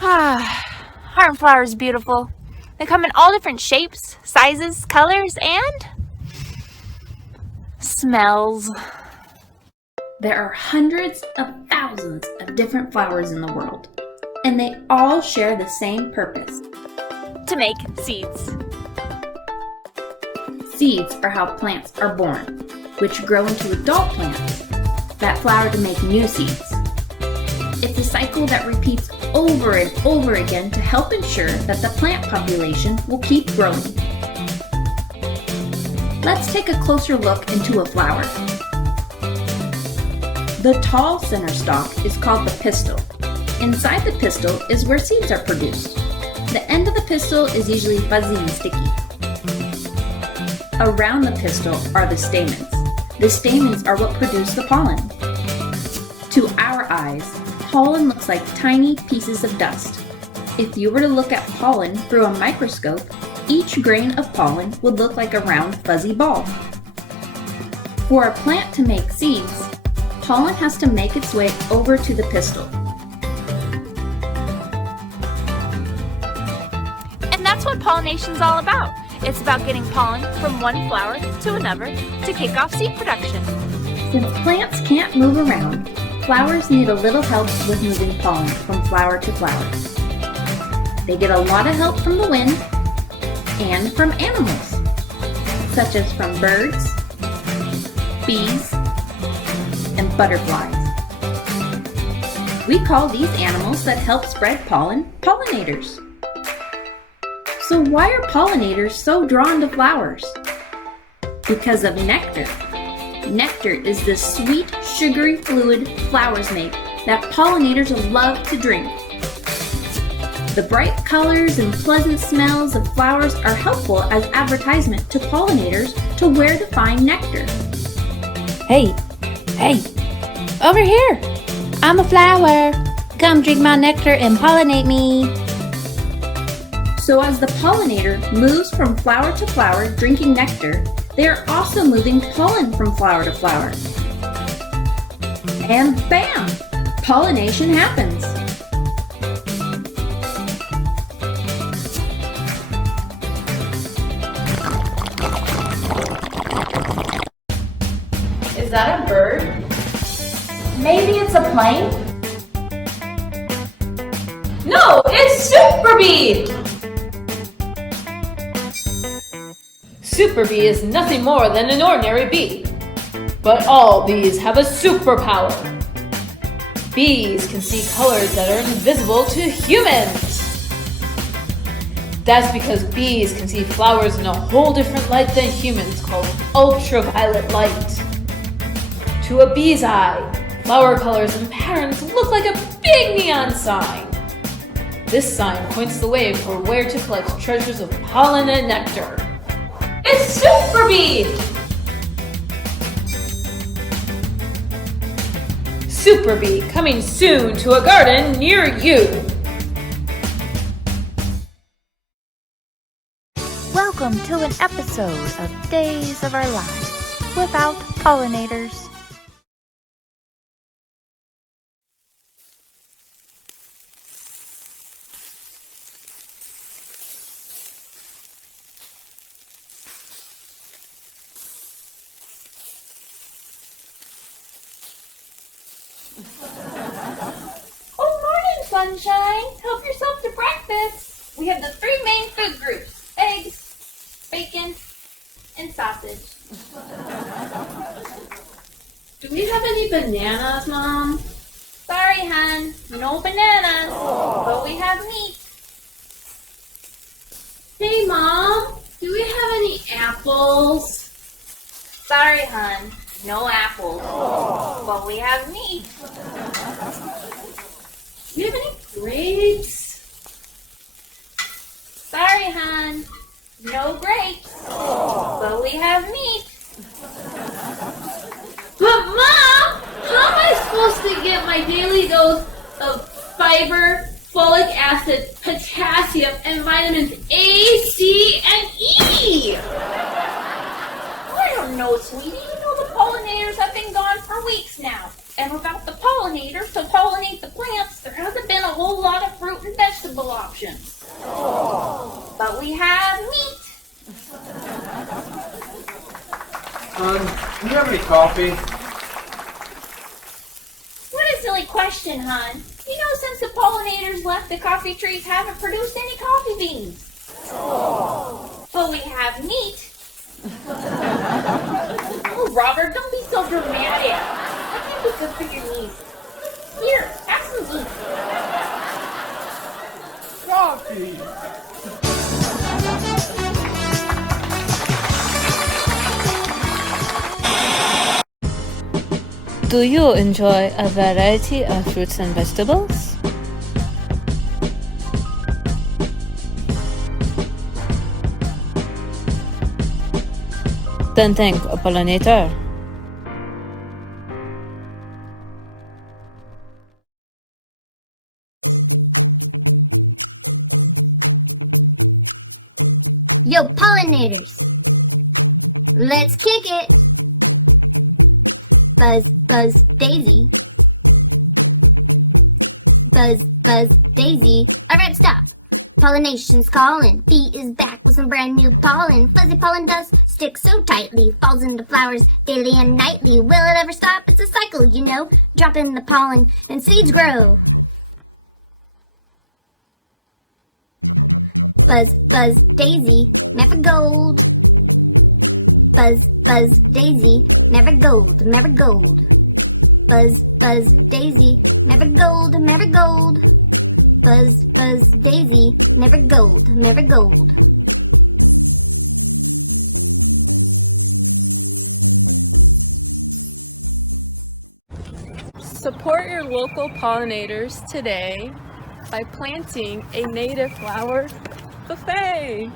Heart flower is beautiful. They come in all different shapes, sizes, colors, and smells. There are hundreds of thousands of different flowers in the world, and they all share the same purpose: to make seeds. Seeds are how plants are born, which grow into adult plants that flower to make new seeds. It's a cycle that repeats over and over again to help ensure that the plant population will keep growing. Let's take a closer look into a flower. The tall center stalk is called the pistil. Inside the pistil is where seeds are produced. The end of the pistil is usually fuzzy and sticky. Around the pistil are the stamens. The stamens are what produce the pollen. To our eyes, pollen looks like tiny pieces of dust. If you were to look at pollen through a microscope, each grain of pollen would look like a round fuzzy ball. For a plant to make seeds, pollen has to make its way over to the pistil. And that's what pollination is all about. It's about getting pollen from one flower to another to kick off seed production. Since plants can't move around, flowers need a little help with moving pollen from flower to flower. They get a lot of help from the wind and from animals, such as from birds, bees, and butterflies. We call these animals that help spread pollen pollinators. So why are pollinators so drawn to flowers? Because of nectar. Nectar is the sweet, sugary fluid flowers make that pollinators love to drink. The bright colors and pleasant smells of flowers are helpful as advertisement to pollinators to where to find nectar. Hey, over here. I'm a flower. Come drink my nectar and pollinate me. So as the pollinator moves from flower to flower drinking nectar, they are also moving pollen from flower to flower. And bam! Pollination happens. Is that a bird? Maybe it's a plane? No, it's Super Bee! Super Bee is nothing more than an ordinary bee. But all bees have a superpower. Bees can see colors that are invisible to humans. That's because bees can see flowers in a whole different light than humans, called ultraviolet light. To a bee's eye, flower colors and patterns look like a big neon sign. This sign points the way for where to collect treasures of pollen and nectar. It's Super Bee! Super Bee coming soon to a garden near you. Welcome to an episode of Days of Our Lives without pollinators. Good morning, sunshine. Help yourself to breakfast. We have the three main food groups: eggs, bacon, and sausage. Do we have any bananas, Mom? Sorry, hon. No bananas, but we have meat. Hey, Mom, do we have any apples? Sorry, hon. No apples, but we have meat. Do you have any grapes? Sorry, hon. No grapes, but we have meat. But Mom, how am I supposed to get my daily dose of fiber, folic acid, potassium, and vitamins A, C, and E? I don't know, sweetie. You know the pollinators have been gone for weeks now. And without the pollinators to pollinate the plants, there hasn't been a whole lot of fruit and vegetables coffee? What a silly question, hon. You know, since the pollinators left, the coffee trees haven't produced any coffee beans. But we have meat. Oh, Robert, don't be so dramatic. I think it's good for your knees. Here, have some meat. Coffee! Do you enjoy a variety of fruits and vegetables? Then think a pollinator. Yo, pollinators! Let's kick it! Buzz, buzz, daisy. Buzz, buzz, daisy. Alright, stop. Pollination's calling. Bee is back with some brand new pollen. Fuzzy pollen dust sticks so tightly, falls into flowers daily and nightly. Will it ever stop? It's a cycle, you know. Drop in the pollen and seeds grow. Buzz, buzz, daisy, never gold. Buzz, buzz, daisy, never gold, never gold. Buzz, buzz, daisy, never gold, never gold. Buzz, buzz, daisy, never gold, never gold. Support your local pollinators today by planting a native flower buffet.